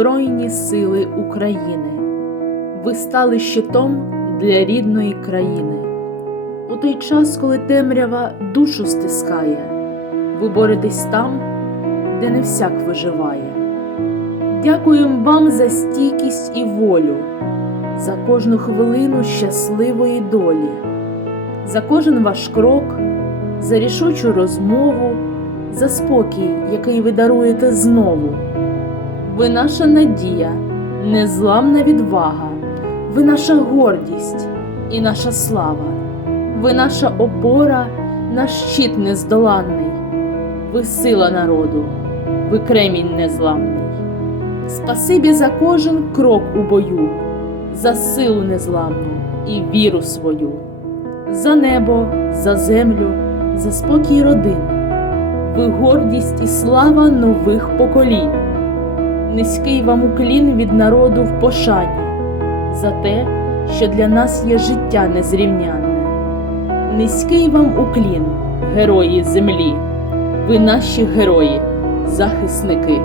Збройні Сили України. Ви стали щитом для рідної країни. У той час, коли темрява душу стискає, ви боретесь там, де не всяк виживає. Дякуємо вам за стійкість і волю, за кожну хвилину щасливої долі, за кожен ваш крок, за рішучу розмову, за спокій, який ви даруєте знову. Ви наша надія, незламна відвага, ви наша гордість і наша слава, ви наша опора, наш щит нездоланний, ви сила народу, ви кремінь незламний. Спасибі за кожен крок у бою, за силу незламну і віру свою, за небо, за землю, за спокій родин. Ви гордість і слава нових поколінь. Низький вам уклін від народу в пошані за те, що для нас є життя незрівнянне. Низький вам уклін, герої землі, ви наші герої, захисники.